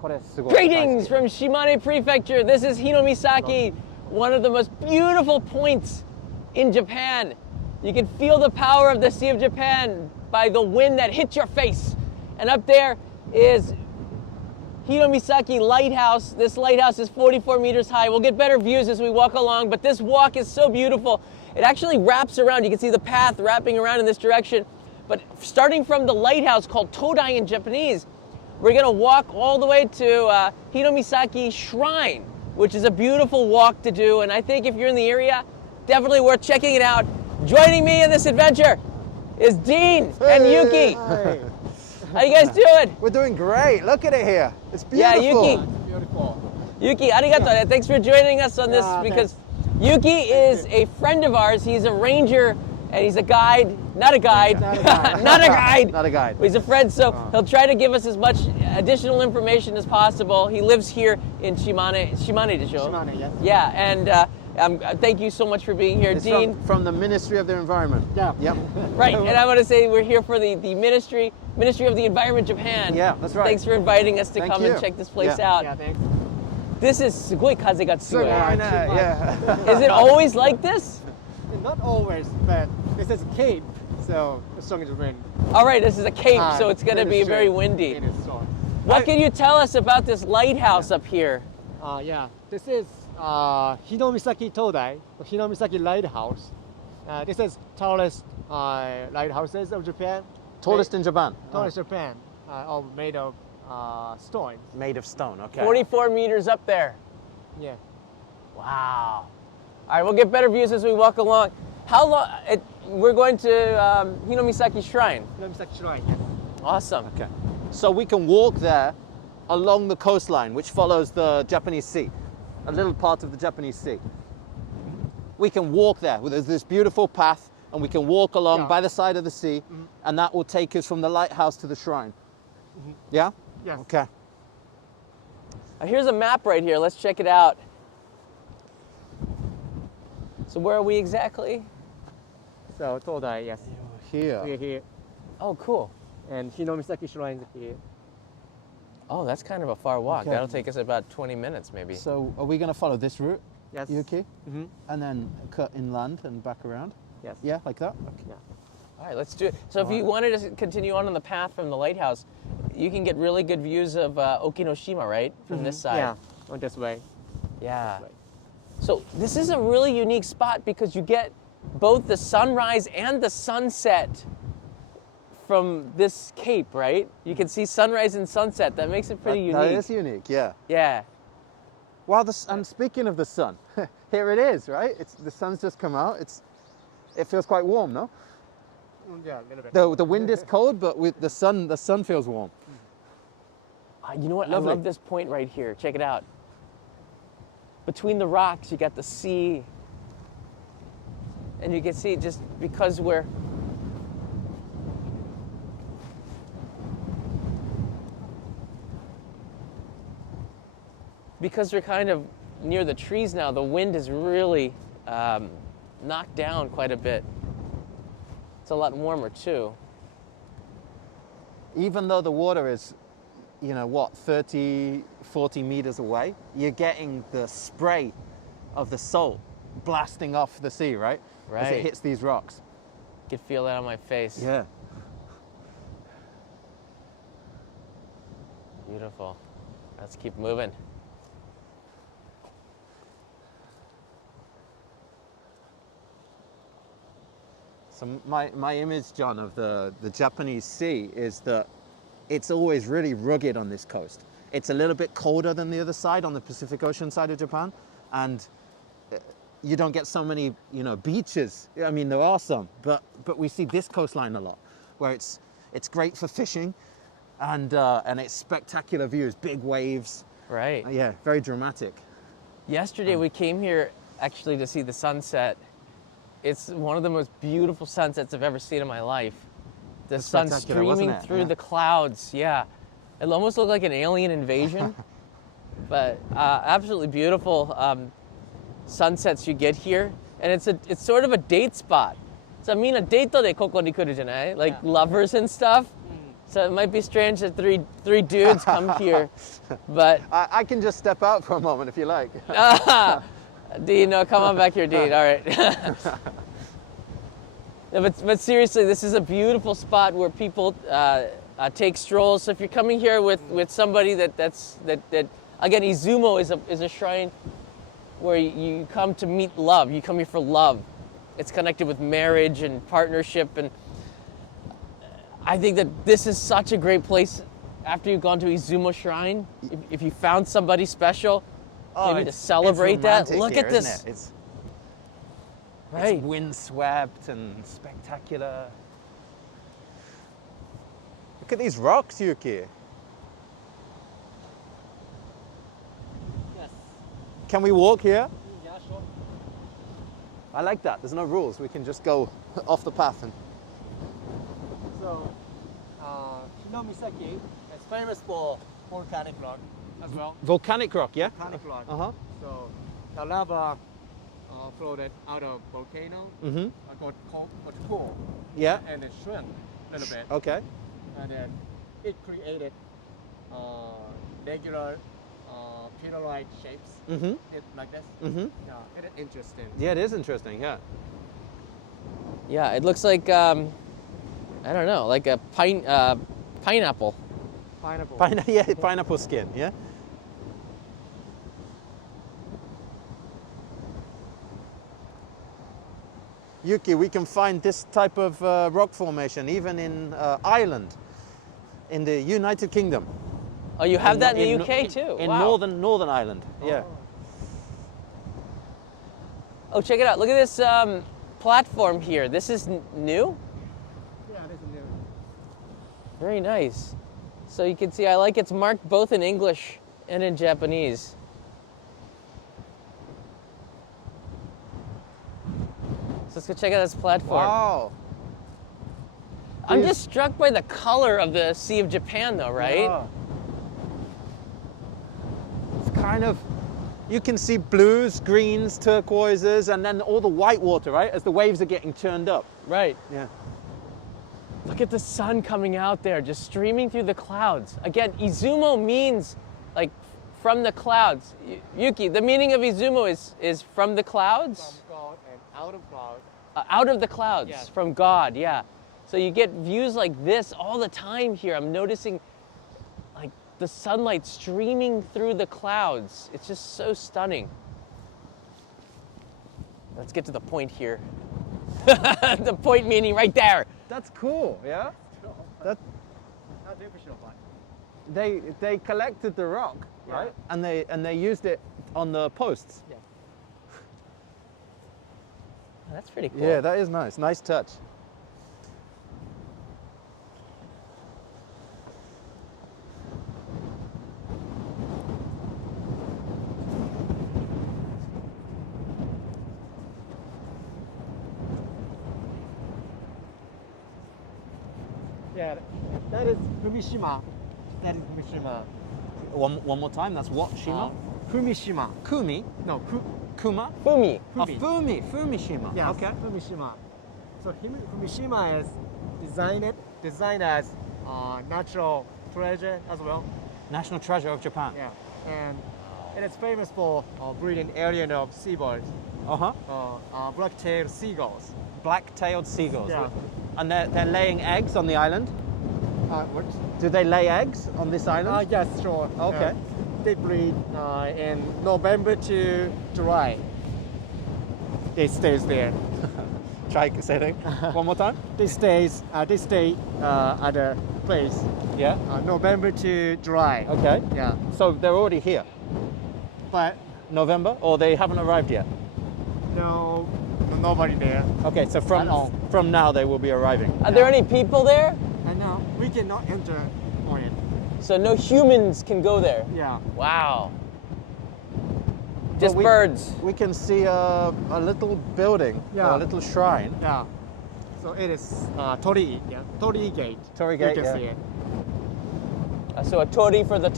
これすごい Greetings from Shimane Prefecture. This is Hinomisaki, one of the most beautiful points in Japan. You can feel the power of the Sea of Japan by the wind that hits your face. And up there is Hinomisaki Lighthouse. This lighthouse is 44 meters high. We'll get better views as we walk along, but this walk is so beautiful. It actually wraps around. You can see the path wrapping around in this direction. But starting from the lighthouse called Todai in Japanese, we're gonna walk all the way to Hinomisaki Shrine, which is a beautiful walk to do. And I think if you're in the area, definitely worth checking it out. Joining me in this adventure is Dean and Yuki. Hi. How you guys doing? We're doing great. Look at it here. It's beautiful. Yeah, Yuki. Beautiful. Yuki, arigato. Thanks for joining us on this because Yuki is a friend of ours. He's a ranger and he's a guide. Not a guide. Not a guide. Not a guide. Not a guide. He's a friend, so he'll try to give us as much additional information as possible. He lives here in Shimane. Shimane, de show. Shimane, yes. Yeah, and thank you so much for being here, It's Dean. from the Ministry of the Environment. Yeah. Yep. Right, and I want to say we're here for the Ministry of the Environment Japan. Yeah, that's right. Thanks for inviting us to Thank come you. and check this place Yeah. out. Yeah, thanks. This is sugoi kaze ga tsugoi. Yeah. Is it always like this? Not always, but this is a cape, so the song is wind. All right, this is a cape, so it's going to It be is very straight. windy. It is strong. What can you tell us about this lighthouse up here? Yeah, this is Hinomisaki Todai, the Hinomisaki Lighthouse. This is tallest lighthouses of Japan. Tallest in Japan. Tallest Japan, all made of stone. Made of stone. Okay. 44 meters up there. Yeah. Wow. All right, we'll get better views as we walk along. How long? We're going to Hinomisaki Shrine. Hinomisaki Shrine. Awesome. Okay. So we can walk there along the coastline, which follows the Japanese Sea, a little part of the Japanese Sea. We can walk there. There's this beautiful path, and we can walk along by the side of the sea, and that will take us from the lighthouse to the shrine. Yeah? Yes. Okay. Here's a map right here. Let's check it out. So where are we exactly? So Todai, yes. Here. We're here. Oh, cool. And Hinomisaki Shrine is here. Oh, that's kind of a far walk. Okay. That'll take us about 20 minutes maybe. So are we going to follow this route, Yes. Yuki? Mm-hmm. And then cut inland and back around? Yes. Yeah, like that? Okay. Yeah. All right, let's do it. So if you wanted to continue on the path from the lighthouse, you can get really good views of Okinoshima, right? From this side. Yeah, on this way. Yeah. Right. So this is a really unique spot because you get both the sunrise and the sunset from this cape, right? You can see sunrise and sunset. That makes it pretty unique. That is unique, yeah. Yeah. Wow, and speaking of the sun, here it is, right? The sun's just come out. It feels quite warm, no? Yeah, a little bit. The wind is cold, but with the sun feels warm. You know what? Lovely. I love this point right here. Check it out. Between the rocks, you got the sea. And you can see just because we're kind of near the trees now, the wind is really knocked down quite a bit. It's a lot warmer too. Even though the water is, 30, 40 meters away, you're getting the spray of the salt blasting off the sea, right? As Right. it hits these rocks. You can feel that on my face. Yeah. Beautiful. Let's keep moving. So my image, John, of the Japanese sea is that it's always really rugged on this coast. It's a little bit colder than the other side on the Pacific Ocean side of Japan, and you don't get so many, beaches. I mean, there are some, but we see this coastline a lot, where it's great for fishing, and it's spectacular views, big waves. Right. Yeah, very dramatic. Yesterday we came here actually to see the sunset. It's one of the most beautiful sunsets I've ever seen in my life. The sun spectacular, wasn't streaming it? through Yeah. the clouds. Yeah. It almost looked like an alien invasion. But absolutely beautiful sunsets you get here. And it's sort of a date spot. So I mean, a date de koko ni kuru janai? Like lovers and stuff. So it might be strange that three dudes come here, but I can just step out for a moment if you like. Dean, no, come on back here, Dean. All right. No, but seriously, this is a beautiful spot where people take strolls. So if you're coming here with somebody that again, Izumo is a shrine where you come to meet love. You come here for love. It's connected with marriage and partnership, and I think that this is such a great place after you've gone to Izumo Shrine. If you found somebody special, maybe to celebrate that. Look here, at this. It's Right. windswept and spectacular. Look at these rocks, Yuki. Yes. Can we walk here? Yeah, sure. I like that. There's no rules. We can just go off the path. And So, Hinomisaki is famous for volcanic rock as well. volcanic rock, yeah? Volcanic rock. Uh-huh. So, the lava floated out of volcano, Mm-hmm. got cool, Yeah. and it shrunk a little bit. Okay. And then it created regular pillar-like shapes, Mm-hmm. like this. Mm-hmm. Yeah, it is interesting. Yeah, it is interesting, yeah. Yeah, it looks like I don't know, like a pineapple. Pineapple. Yeah, pineapple skin, yeah? Yuki, we can find this type of rock formation even in Ireland, in the United Kingdom. Oh, you have that in the in- UK too. In Wow. Northern Ireland, yeah. Oh, check it out. Look at this platform here. This is new. Yeah, this is new. Very nice. So you can see, I like it's marked both in English and in Japanese. So let's go check out this platform. Wow. I'm These- just struck by the color of the Sea of Japan, though, right? Yeah. It's kind of, you can see blues, greens, turquoises, and then all the white water, right? As the waves are getting churned up. Right. Yeah. Look at the sun coming out there, just streaming through the clouds. Again, Izumo means like from the clouds. Yuki, the meaning of Izumo is from the clouds? From God and out of cloud. Out of the clouds, Yes. from God, yeah. So you get views like this all the time here. I'm noticing like the sunlight streaming through the clouds. It's just so stunning. Let's get to the point here. The point meaning right there. That's cool, yeah? That, Artificial one. they collected the rock, Yeah. right? And they used it on the posts. Yeah. That's pretty cool. Yeah, that is nice. Nice touch. Yeah, that is Fumishima. That is Fumishima. One more time. That's what, Shima? Fumishima. Kumi? No, Kuma? Fumi. Oh, Fumi. Fumishima. Yes, Okay. Fumishima. So Fumishima is designed as natural treasure as well. National treasure of Japan. Yeah, and it is famous for breeding alien of seabirds, Uh-huh. black-tailed seagulls. Black-tailed seagulls. Yeah. And they're laying eggs on the island? What? Do they lay eggs on this island? Yes, sure. Okay. They breed in November to July. They stays there. Try say that one more time. They stay at a place Yeah. November to July. Okay. Yeah, So they're already here. but November, or they haven't arrived yet? nobody there. Okay, so At all. from now they will be arriving. Are there any people there? And now we cannot enter on it. So no humans can go there. Yeah. Wow. Just we- birds. We can see a little building, Yeah. a little shrine. Yeah. So it is Torii. Yeah. Torii Gate. Torii You Gate, can yeah. see it. So a tori for the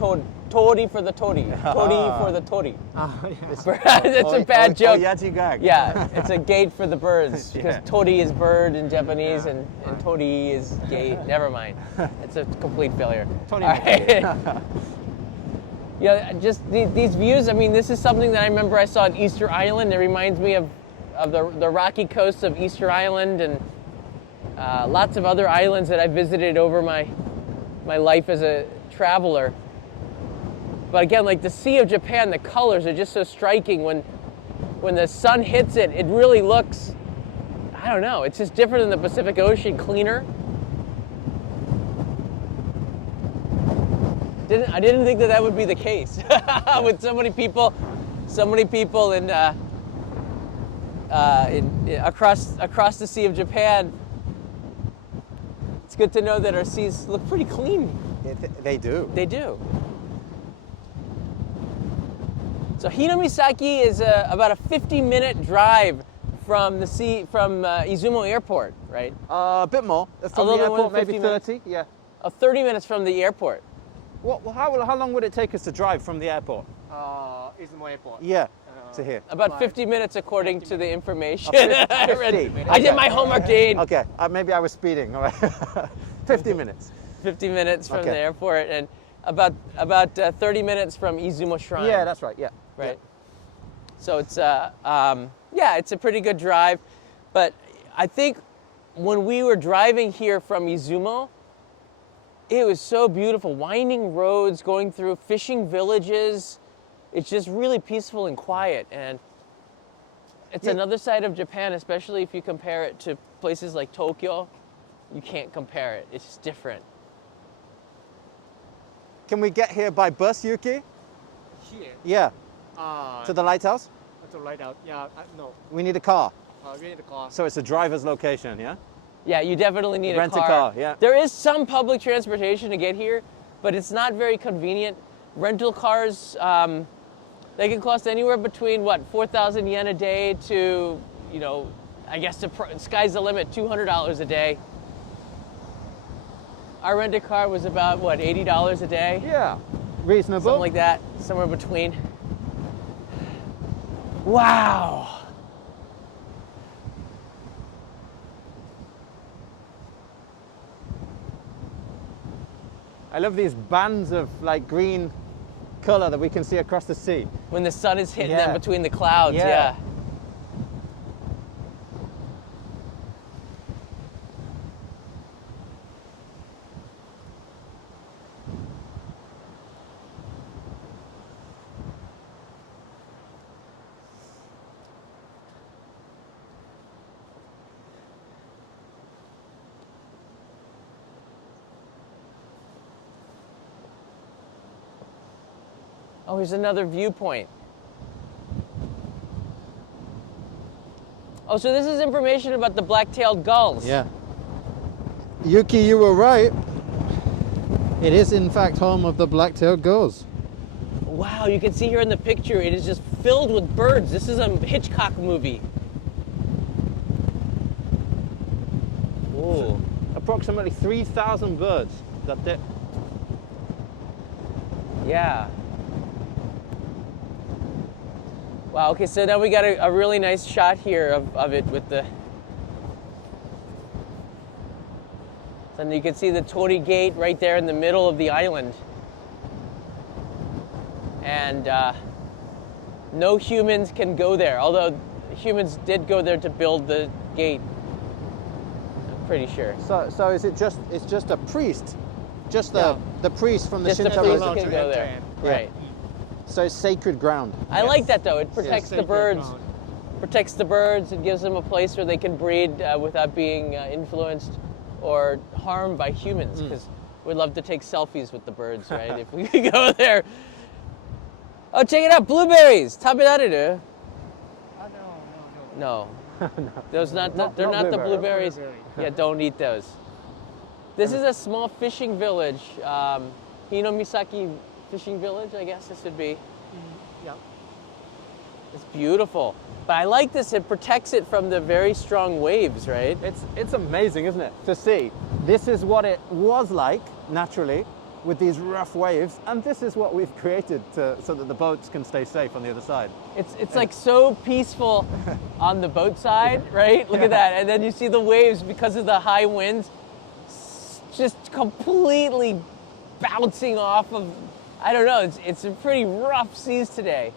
tori for the tori. Tori for the tori. Yes. That's a bad joke. Oyaji gag. Yeah, it's a gate for the birds because Yeah. tori is bird in Japanese and tori is gate. Never mind. It's a complete failure. Tori All no right. Yeah, just these views. I mean, this is something that I remember I saw at Easter Island. It reminds me of the rocky coasts of Easter Island and lots of other islands that I visited over my life as a traveler. But again, like the Sea of Japan, the colors are just so striking. When the sun hits it, it really looks, I don't know, it's just different than the Pacific Ocean, cleaner. I didn't think that would be the case with so many people in across the Sea of Japan. It's good to know that our seas look pretty clean. They do. They do. So Hinomisaki is about a 50-minute drive from Izumo Airport, right? A bit more. From little the more airport, than maybe 50 minutes? 30. Yeah. 30 minutes from the airport. How long would it take us to drive from the airport? Izumo Airport. Yeah, to here. About 50 minutes according to the information 50, I read. 50. I did Okay. my homework, Dean. Okay, maybe I was speeding. All right. 50 minutes. 50 minutes from Okay. the airport and about 30 minutes from Izumo Shrine. Yeah, that's right. Yeah. Right. So it's it's a pretty good drive, but I think when we were driving here from Izumo, it was so beautiful. Winding roads, going through fishing villages. It's just really peaceful and quiet, and it's Yeah. another side of Japan, especially if you compare it to places like Tokyo. You can't compare it. It's just different. Can we get here by bus, Yuki? Here. Yeah. To To the lighthouse? the lighthouse. Yeah. No. We need a car. We need a car. So it's a driver's location, yeah? Yeah, you definitely need Rent a car. a car, yeah. There is some public transportation to get here, but it's not very convenient. Rental cars, they can cost anywhere between 4,000 yen a day to, I guess the sky's the limit, $200 a day. Our rented car was about $80 a day, Yeah. Reasonable. something like that, somewhere between. Wow. I love these bands of green color that we can see across the sea. When the sun is hitting Yeah. them between the clouds, Yeah. yeah. Oh, here's another viewpoint. Oh, so this is information about the black-tailed gulls. Yeah. Yuki, you were right. It is in fact home of the black-tailed gulls. Wow, you can see here in the picture, it is just filled with birds. This is a Hitchcock movie. Ooh. Approximately 3,000 birds. That's it. Yeah. Wow, okay, so now we got a really nice shot here of it with the... And you can see the Tori Gate right there in the middle of the island. And no humans can go there, although humans did go there to build the gate. I'm pretty sure. So is it just a priest? Just the priest from the Just the Shinto priest religion? can go there. Yeah. Right. So it's sacred ground. I like that though. It protects the Sacred birds. ground. Protects the birds. It gives them a place where they can breed without being influenced or harmed by humans. Because we'd love to take selfies with the birds, right? If we could go there. Oh, check it out! Blueberries. Taberareru? No. Those they're not the blueberries. Blueberry. Yeah, don't eat those. This is a small fishing village. Hinomisaki fishing village, I guess this would be. Yeah. It's beautiful. But I like this, it protects it from the very strong waves, right? It's amazing, isn't it? To see. This is what it was like, naturally, with these rough waves, and this is what we've created so that the boats can stay safe on the other side. It's like so peaceful on the boat side, right? Look at that. And then you see the waves because of the high winds just completely bouncing off of, I don't know, it's a pretty rough seas today.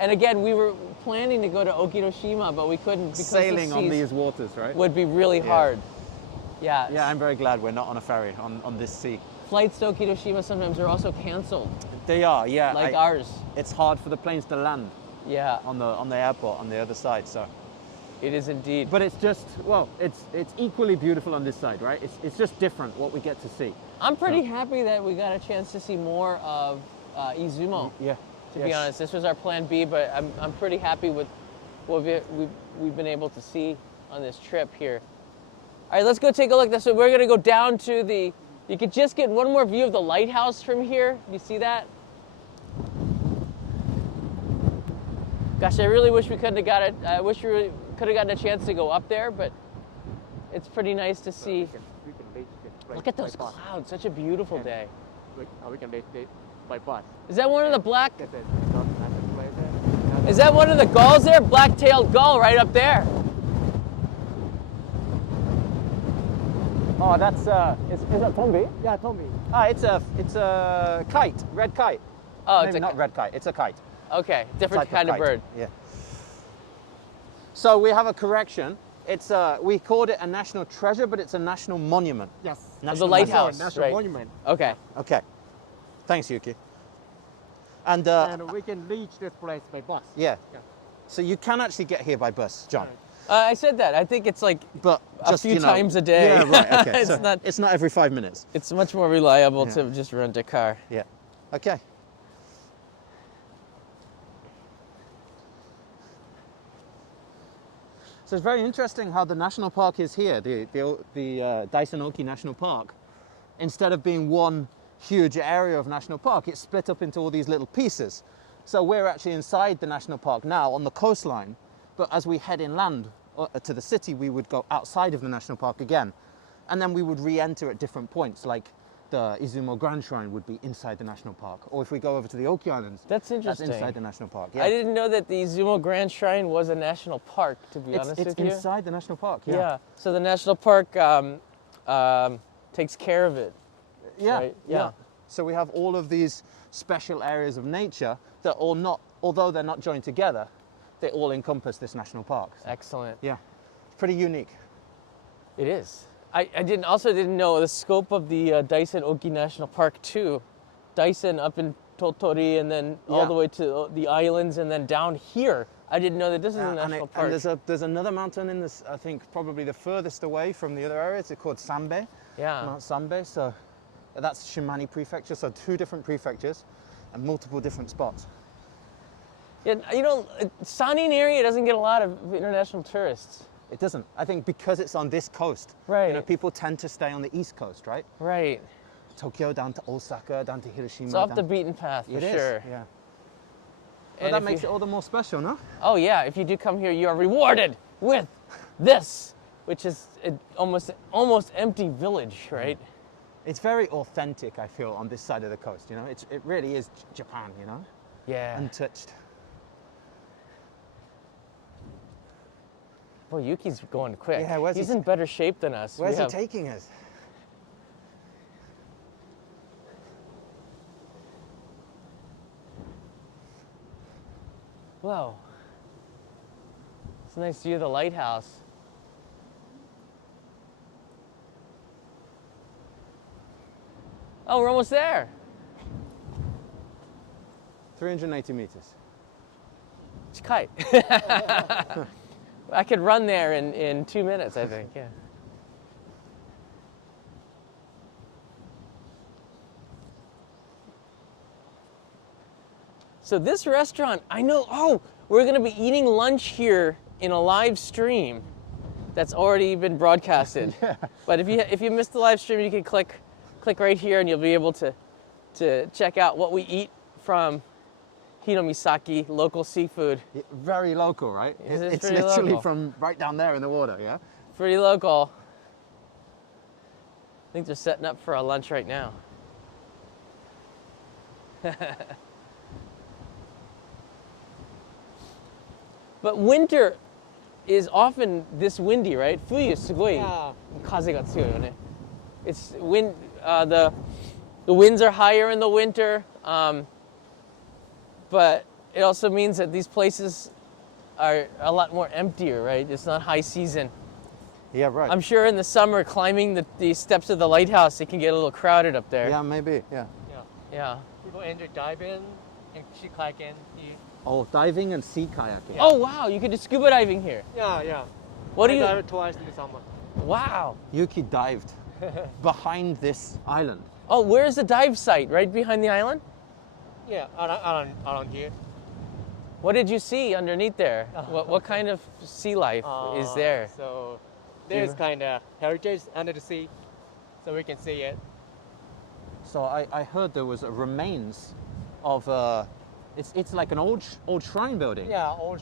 And again, we were planning to go to Okinoshima, but we couldn't because Sailing the on seas these waters, right? would be really hard. Yeah. Yeah, I'm very glad we're not on a ferry on this sea. Flights to Okinoshima sometimes are also canceled, They are, yeah. like ours. It's hard for the planes to land Yeah, on the airport on the other side, so. it is indeed. But it's just, well, it's equally beautiful on this side, right? It's just different what we get to see. I'm pretty happy that we got a chance to see more of Izumo. Yeah. To be honest, this was our plan B, but I'm pretty happy with what we've been able to see on this trip here. All right, let's go take a look. So we're gonna go down to the. You could just get one more view of the lighthouse from here. You see that? Gosh, I really wish we couldn't have got it. I wish we could have gotten a chance to go up there, but it's pretty nice to see. We can reach this place Look at those by bus. clouds. Such a beautiful day. We can reach it by bus. Is that one of the black? That's it. Not a place there. Is that one of the gulls there? Black-tailed gull right up there. Oh, that's, is that Tombi? Yeah, Tommy. Ah, it's a kite, red kite. Oh, Maybe it's a not red kite, it's a kite. Okay, different Type kind of kite. bird. Yeah. So we have a correction. It's we called it a national treasure, but it's a national monument. Yes. National lighthouse. monument. National right. monument. Okay. Okay. Thanks, Yuki. And, And we can reach this place by bus. yeah. Yeah. So you can actually get here by bus, John. Right. I said that. I think it's like But a just, few you know, times a day. Yeah, right. Okay. It's So not- It's not every 5 minutes. It's much more reliable Yeah. to just rent a car. Yeah. Okay. So it's very interesting how the national park is here, the Daisen National Park. Instead of being one huge area of national park, it's split up into all these little pieces. So we're actually inside the national park now on the coastline, but as we head inland to the city, we would go outside of the national park again. And then we would re-enter at different points, like the Izumo Grand Shrine would be inside the national park. Or if we go over to the Oki Islands, That's interesting. that's inside the national park. Yeah. I didn't know that the Izumo Grand Shrine was a national park, to be honest It's with you. inside the national park, yeah. Yeah. So the national park takes care of it. Yeah, Right, yeah. yeah. So we have all of these special areas of nature that all not, although they're not joined together, they all encompass this national park. So, Excellent. yeah, it's pretty unique. It is. I didn't know the scope of the Daisen Oki National Park too. Daisen up in Totori and then all Yeah. the way to the islands and then down here. I didn't know that this is a national park. And there's another mountain in this, I think probably the furthest away from the other areas. It's called Sanbe, Yeah. Mount Sanbe. So that's Shimane Prefecture. So 2 different prefectures and multiple different spots. Yeah, you know, Sanin area doesn't get a lot of international tourists. It doesn't. I think because it's on this coast. Right. You know, people tend to stay on the east coast, right? Right. Tokyo down to Osaka, down to Hiroshima. It's off down- the beaten path for It is, sure. yeah. But And that if makes you- it all the more special, no? Oh yeah, if you do come here, you are rewarded with this, which is an almost empty village, right? It's very authentic, I feel, on this side of the coast, you know? It really is Japan, you know? Yeah. Untouched. Boy, Yuki's going quick. Yeah, where's He's he- in better shape than us. Where's We he have- taking us? Whoa. It's a nice view of the lighthouse. Oh, we're almost there. 380 meters. It's kite. I could run there in 2 minutes, I think, yeah. So this restaurant, I know, oh, we're gonna be eating lunch here in a live stream that's already been broadcasted. Yeah. But if you missed the live stream, you can click right here and you'll be able to check out what we eat from Hinomisaki, local seafood. Yeah, very local, right? It is It's pretty literally local. from right down there in the water, yeah? Pretty local. I think they're setting up for our lunch right now. But winter is often this windy, right? 冬すごい Yeah. 風が強いよね. It's wind. The winds are higher in the winter, but it also means that these places are a lot more emptier, right? It's not high season. Yeah, right. I'm sure in the summer, climbing the steps of the lighthouse, it can get a little crowded up there. Yeah, maybe. Yeah. Yeah. Yeah. People enjoy diving and sea kayaking here. Oh, diving and sea kayaking. Oh wow, you could do scuba diving here. Yeah, yeah. What do I you? dive twice in the summer. Wow. Yuki dived behind this island. Oh, where's the dive site? Right behind the island? Yeah, around here. What did you see underneath there? What kind of sea life is there? So there's kind of heritage under the sea, so we can see it. So I heard there was remains of it's like an old shrine building. Yeah, or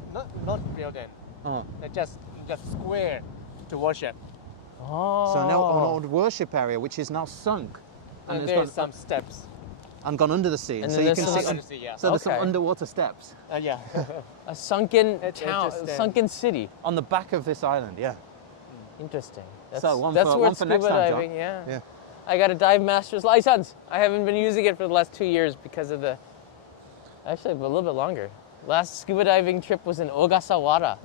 not building. Oh. They're just square to worship. Oh. So now an old worship area which is now sunk. And it's there's gone- some steps. and gone under the sea. And So then you there's can some- see. Under the sea, yeah. So there's some Okay. underwater steps Yeah. A sunken It's town, interesting. sunken city. on the back of this island. Yeah. Interesting. That's, So one that's for- where one for scuba next time, John. diving. Yeah. Yeah. I got a dive master's license. I haven't been using it for the last 2 years because of the. Actually, a little bit longer. Last scuba diving trip was in Ogasawara.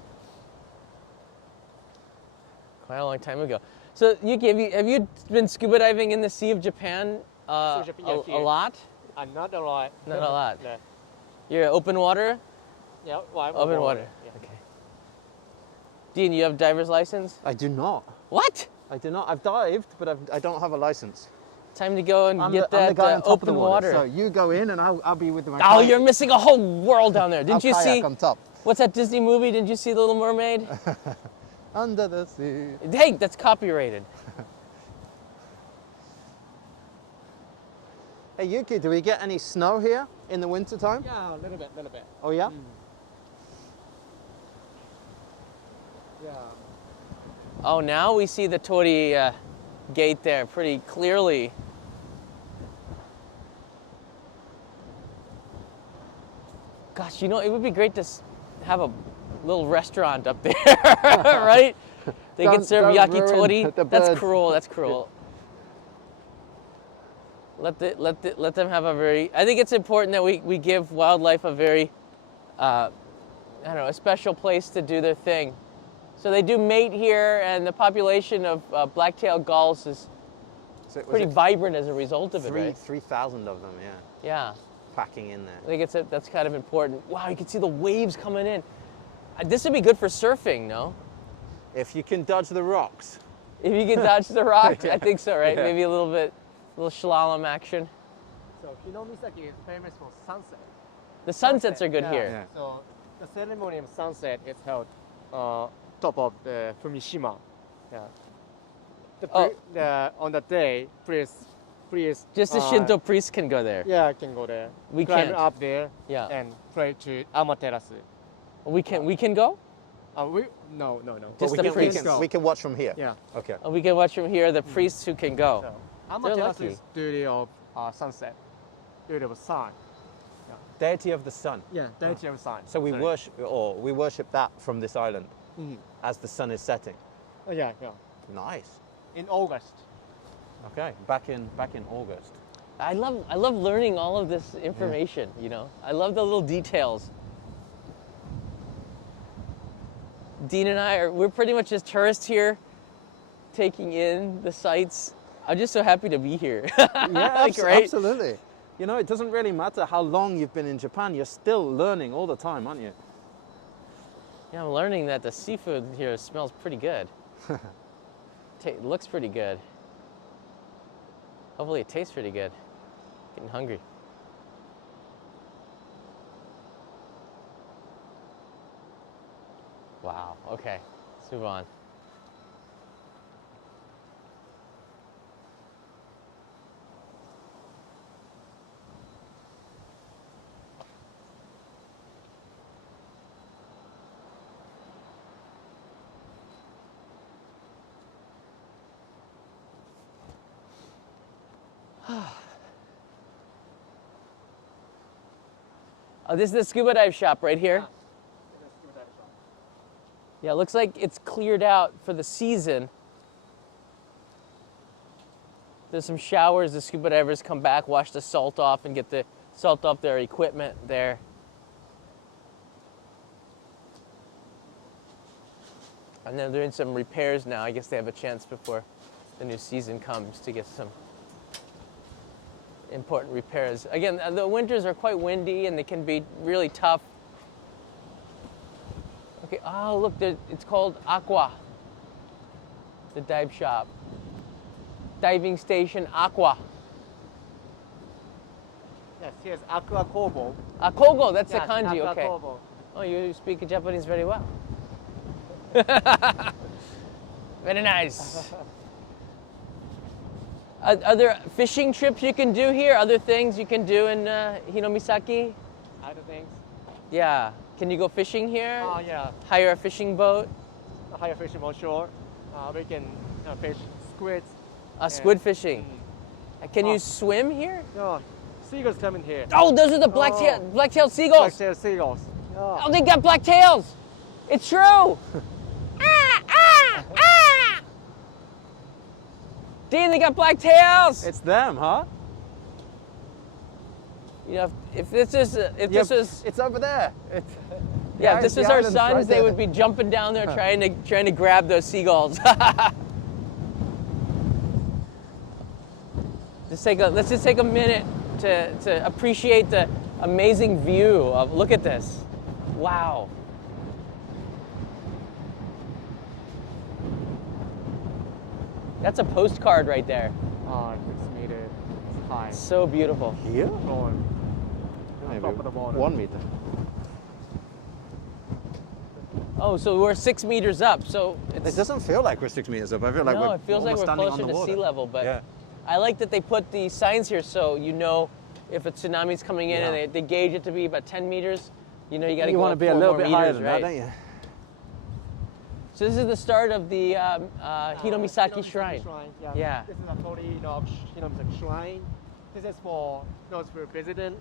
Quite a long time ago. So Yuki, have you been scuba diving in the Sea of Japan Sea of Japan, yeah, a here. lot? Not a lot. Not a lot. Yeah. You're open water? Yeah, well, Open water. Yeah. Okay. Dean, you have driver's license? I do not. What? I do not. I've dived, but I don't have a license. Time to go and I'm get the that guy on top of the open water. water. So you go in, and I'll be with my. Oh, kayak. you're missing a whole world down there. Didn't I'll you kayak see? on top? What's that Disney movie? Didn't you see The Little Mermaid? Under the sea. Hey, that's copyrighted. Hey Yuki, do we get any snow here in the winter time? Yeah, a little bit. Oh yeah. Yeah. Oh, now we see the Tori gate there pretty clearly. Gosh, you know, it would be great to have a little restaurant up there, right? They can Don't- serve don't ruin yakitori. the That's birds. cruel. That's cruel. Let them have a very. I think it's important that we give wildlife a very, I don't know, a special place to do their thing. So they do mate here, and the population of black-tailed gulls is So it was pretty vibrant as a result of it, right? 3,000 of them, yeah, Yeah, packing in there. I think that's kind of important. Wow, you can see the waves coming in. This would be good for surfing, no? If you can dodge the rocks. If you can dodge the rocks, I think so, right? Yeah. Maybe a little slalom action. So Hinomisaki is famous for sunset. The sunsets are good Yeah. here. Yeah. So the ceremony of sunset is held top of the Fumishima. Yeah. On the day, priests. Just the Shinto priests can go there. Yeah, can go there. We Climb can't. up there Yeah. and pray to Amaterasu. We can go? No. Just we the can, priests. we can watch from here. Yeah. Okay. We can watch from here the priests who can go. So lucky. Amaterasu's duty of sunset, duty of sun. Deity of the sun. Yeah, deity of sun. So we Sorry. worship that from this island Mhm. as the sun is setting. Yeah. Nice. In August. Okay. Back in August. I love learning all of this information, you know. I love the little details. Dean and we're pretty much just tourists here, taking in the sights. I'm just so happy to be here. Yeah, Like, right? absolutely. You know, it doesn't really matter how long you've been in Japan. You're still learning all the time, aren't you? Yeah, I'm learning that the seafood here smells pretty good. Looks pretty good. Hopefully it tastes pretty good. Getting hungry. Wow, okay, let's move on. Oh, this is the scuba dive shop right here. Yeah, it looks like it's cleared out for the season. There's some showers. The scuba divers come back, wash the salt off, and get the salt off their equipment there. And they're doing some repairs now. I guess they have a chance before the new season comes to get some important repairs. Again, the winters are quite windy and they can be really tough. Okay, oh look, it's called Aqua, the dive shop. Diving station Aqua. Yes, here's Aqua Kobo. Kogo, that's the Yes, kanji, Aqua okay. Kobo. Oh, you speak Japanese very well. Very nice. Are there fishing trips you can do here? Other things you can do in Hinomisaki? Other things? Yeah. Can you go fishing here? Oh, yeah. Hire a fishing boat? Higher fishing on shore. We can fish squids. Squid fishing. Can Oh. you swim here? No, seagulls coming here. Oh, those are the black-tailed seagulls. Black-tailed seagulls. Oh, they got black tails. It's true. Dean, they got black tails. It's them, huh? You know, if this is It's over there. yeah, if this the was our island's sons, right they there. would be jumping down there trying to grab those seagulls. Let's just take a minute to appreciate the amazing view of. Look at this. Wow. That's a postcard right there. 6 meters high. So beautiful. Here? On Maybe top of the water. 1 meter. Oh, so we're 6 meters up. So It it's doesn't feel like we're 6 meters up. I feel like no, we're it feels like almost we're standing closer on the to water. sea level. But Yeah. I like that they put the signs here so you know if a tsunami's coming in Yeah. and they gauge it to be about 10 meters. You know you got to You go want to up be a 4 little more bit meters, higher than right? that, don't you? So this is the start of the Hinomisaki Shrine. Yeah. Yeah. This is a fully Hinomisaki Shrine. This is for those who are visiting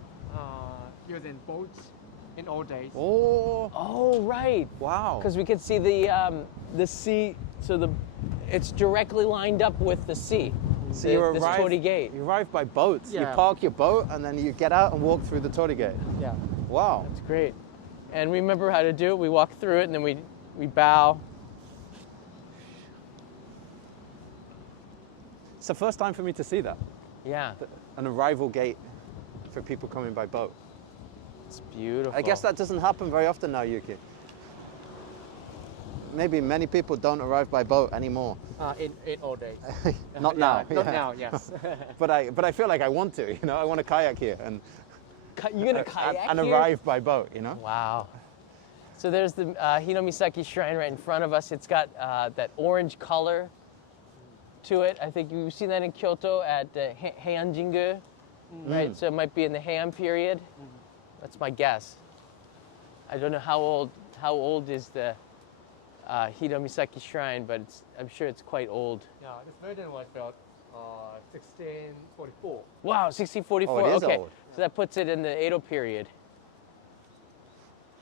using boats in old days. Oh, Oh, right. wow. Because we could see the sea. So it's directly lined up with the sea. So This Torii Gate. You arrive by boats. You Yeah. park your boat and then you get out and walk through the Torii Gate. Yeah. Wow. It's great. And remember how to do it. We walk through it and then we bow. It's the first time for me to see that. Yeah, An arrival gate for people coming by boat. it's beautiful. I guess that doesn't happen very often now, Yuki. Maybe many people don't arrive by boat anymore. In old days. Not Yeah, now. Not yeah. now, yes. But I feel like I want to, you know. I want to kayak here and You're gonna kayak and here? arrive by boat, you know. Wow. So there's the Hinomisaki Shrine right in front of us. It's got that orange color to it. I think you've seen that in Kyoto at Heian Jingu, right? So it might be in the Heian period. That's my guess. I don't know how old is the Hinomisaki Shrine, but I'm sure it's quite old. Yeah, this building was built 1644. Wow, 1644. Oh, it is okay, old. so that puts it in the Edo period.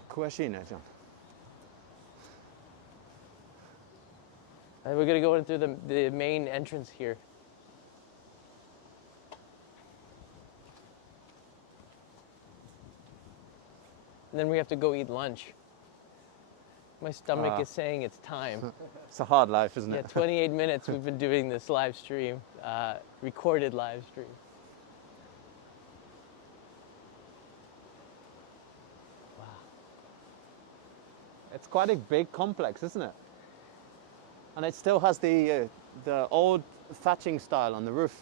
詳しいね、じゃん。 And we're gonna go in through the main entrance here. And then we have to go eat lunch. My stomach is saying it's time. It's a hard life, isn't Yeah, it? 28 minutes we've been doing this live stream, recorded live stream. Wow. It's quite a big complex, isn't it? And it still has the old thatching style on the roof.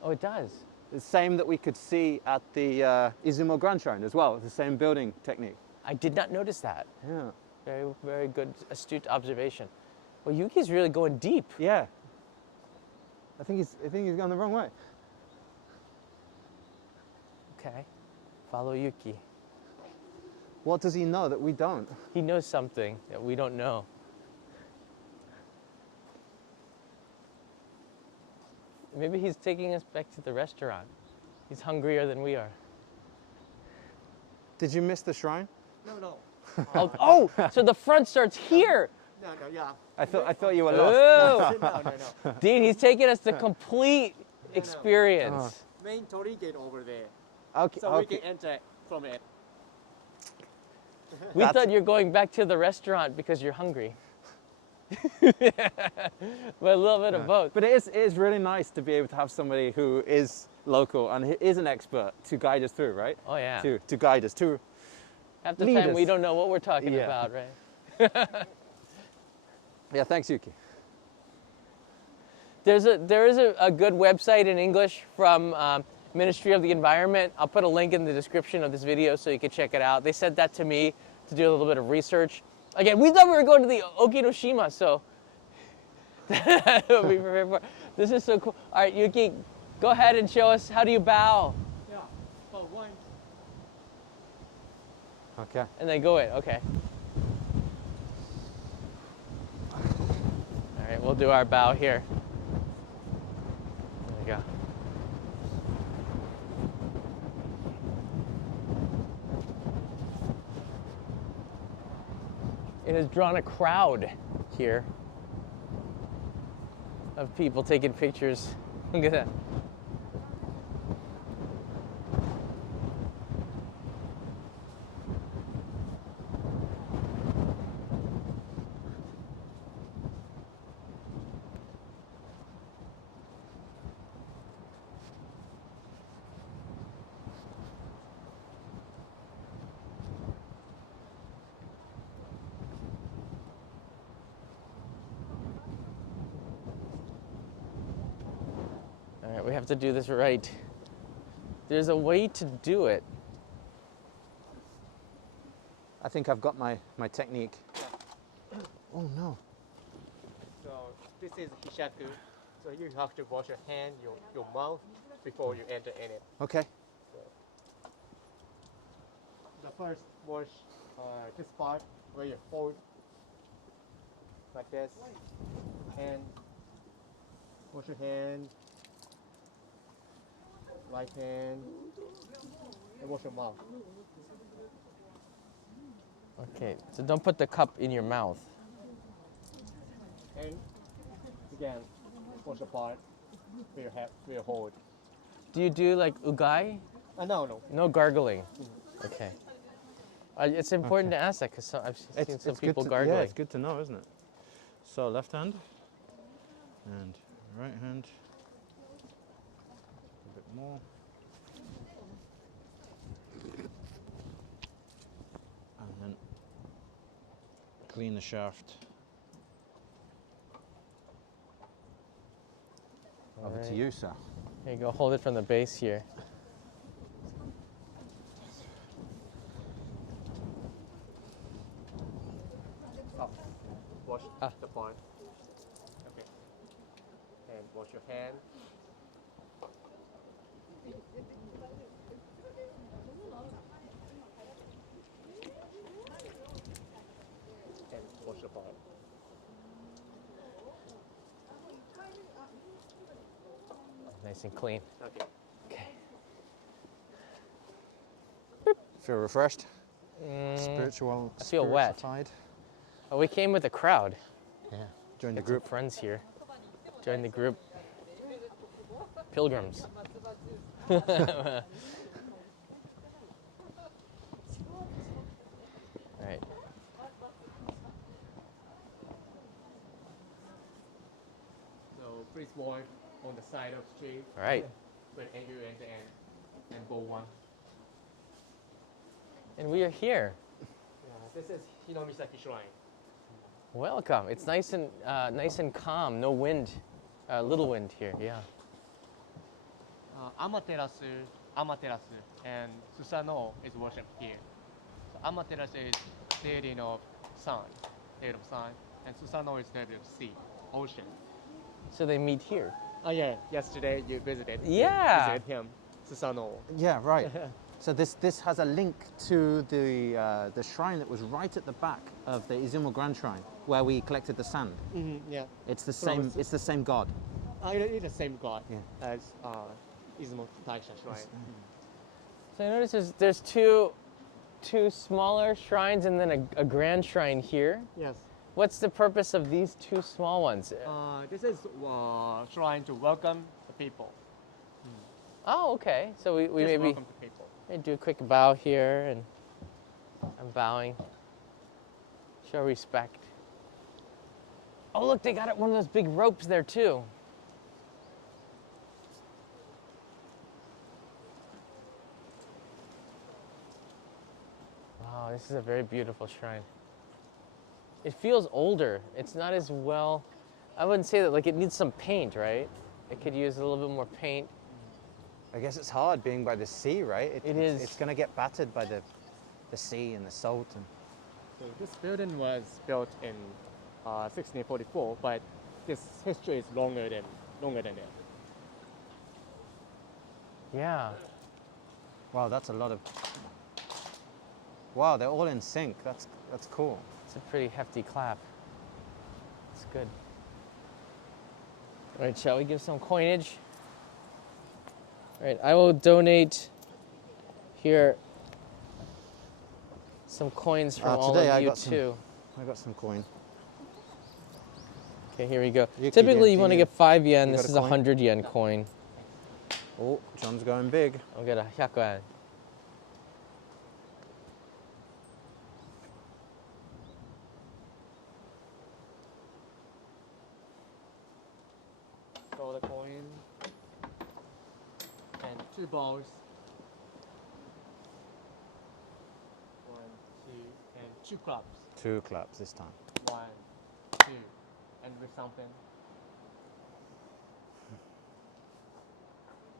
Oh, it does. The same that we could see at the Izumo Grand Shrine as well. The same building technique. I did not notice that. Yeah. Very, very good, astute observation. Well, Yuki's really going deep. Yeah. I think he's gone the wrong way. Okay, follow Yuki. What does he know that we don't? He knows something that we don't know. Maybe he's taking us back to the restaurant. He's hungrier than we are. Did you miss the shrine? No. Oh, so the front starts here. No, yeah. I thought you were lost. Oh, No. dude, he's taking us the complete experience. Main torii gate over there. Okay. So we can enter from it. We That's- thought you're going back to the restaurant because you're hungry. But a little bit of both. But it is really nice to be able to have somebody who is local and who is an expert to guide us through, right? Oh yeah. To guide us to. Half the lead time we us. don't know what we're talking Yeah. about, right? Yeah, thanks, Yuki. There is a good website in English from Ministry of the Environment. I'll put a link in the description of this video so you can check it out. They sent that to me to do a little bit of research. Again, we thought we were going to the Okinoshima, so we prepared for. This is so cool. All right, Yuki, go ahead and show us how do you bow, Yeah. Oh, one. Okay. and then go in. Okay. All right, we'll do our bow here. There we go. It has drawn a crowd here of people taking pictures. Look at that. All right, we have to do this right. There's a way to do it. I think I've got my technique. Oh no. So this is hishaku. So you have to wash your hand, your mouth before you enter in it. Okay. The first wash this part where you hold like this, and wash your hand, right hand, and wash your mouth. Okay, so don't put the cup in your mouth. And again, wash the part where you hold. Do you do like ugai? No. No gargling. Okay. It's important to ask that because I've seen some people gargling. Yeah, it's good to know, isn't it? So left hand and right hand. A bit more. And then clean the shaft. Over to Alright. you, sir. Here you go, hold it from the base here. Wash Ah. the part. Okay. And wash your hand. And wash the part. Nice and clean. Okay. Okay. Feel refreshed? I feel wet. spiritified? Oh, we came with a crowd. Yeah. Join the Got some group. friends here. Join the group. Pilgrims. All right. So please walk on the side of the street. All right. But angle end to end. And bow one. And we are here. This is Hinomisaki Shrine. Welcome. It's nice and calm. No wind. Little wind here. Yeah. Amaterasu, and Susanoo is worshipped here. So Amaterasu is deity of sun, and Susanoo is deity of sea, ocean. So they meet here. Oh yeah, yesterday you visited. Yeah. Visited him, Susanoo. Yeah, right. So this has a link to the shrine that was right at the back of the Izumo Grand Shrine, where we collected the sand. Yeah. It's the same. Promise. It's the same god. It's the same god Yeah. as Izumo Taisha Shrine. So I notice there's two two smaller shrines and then a grand shrine here. Yes. What's the purpose of these two small ones? This is trying to welcome the people. Oh, okay. So we Just maybe welcome the people. do a quick bow here, and I'm bowing. Show respect. Oh, look, they got one of those big ropes there too. Wow, this is a very beautiful shrine. It feels older. It's not as well, I wouldn't say that, like it needs some paint, right? It could use a little bit more paint. I guess it's hard being by the sea, right? It is. It's going to get battered by the sea and the salt. And So this building was built in 1644, but this history is longer than it. Yeah. wow, that's a lot of. Wow, they're all in sync. That's cool. It's a pretty hefty clap. It's good. All right, shall we give some coinage? All right, I will donate here some coins from all today of I you got some. too. I got some coin. Okay, here we go. Yuki, Typically, do you want to you- get 5 yen. you This got a is a coin? 100 yen coin. Oh, John's going big. I'll get a 100 yen. So the coin and 2 balls. 1, 2, and 2 clubs. 2 claps this time. 1, 2, and with something.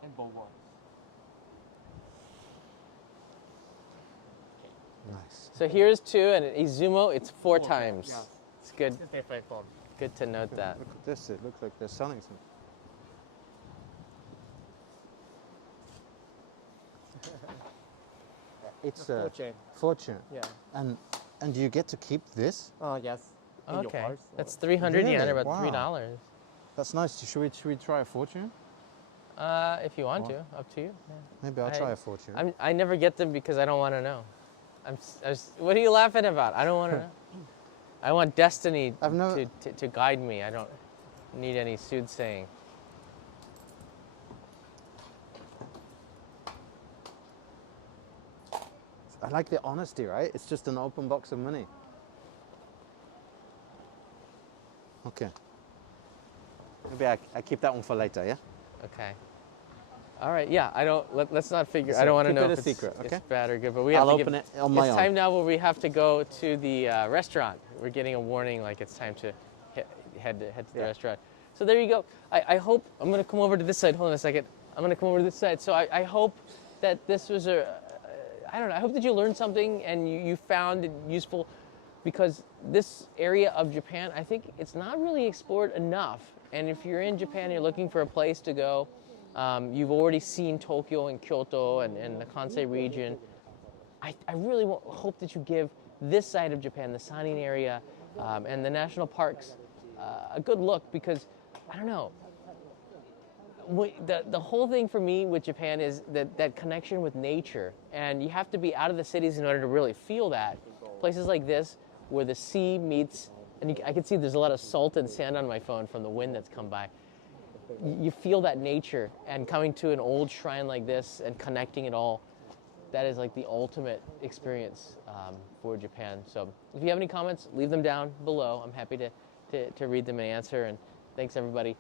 And both ones. Nice. So here's 2, and at Izumo, it's 4 times. Yes. It's good. It's different form. Good to note that. Look at this. It looks like they're selling some. It's a Fortune. fortune. Yeah. And do you get to keep this? Yes. In your Okay, purse or- that's 300 yen, Really? or about Wow. $3. That's nice. Should we try a fortune? If you want What? to, up to you. Yeah. Maybe I'll try a fortune. I never get them because I don't want to know. What are you laughing about? I don't want to know. I want destiny I've never- to guide me. I don't need any soothsaying. I like the honesty, right? It's just an open box of money. Okay. Maybe I keep that one for later, yeah? Okay. All right. Yeah. Let's not figure. I So don't want to keep know it a if it's, secret, okay? it's bad or good. But we have I'll to open give, it on my It's own. time now where we have to go to the restaurant. We're getting a warning, like it's time to head to the Yeah. restaurant. So there you go. I hope I'm going to come over to this side. Hold on a second. I'm going to come over to this side. So I hope that this was I don't know. I hope that you learned something and you found it useful, because this area of Japan, I think it's not really explored enough. And if you're in Japan and you're looking for a place to go, you've already seen Tokyo and Kyoto and the Kansai region. I really hope that you give this side of Japan, the Sanin area, and the national parks, a good look, because, I don't know, the whole thing for me with Japan is that connection with nature, and you have to be out of the cities in order to really feel that. Places like this, where the sea meets, and I can see there's a lot of salt and sand on my phone from the wind that's come by. You feel that nature, and coming to an old shrine like this and connecting it all, that is like the ultimate experience for Japan. So if you have any comments, leave them down below. I'm happy to read them and answer, and thanks everybody.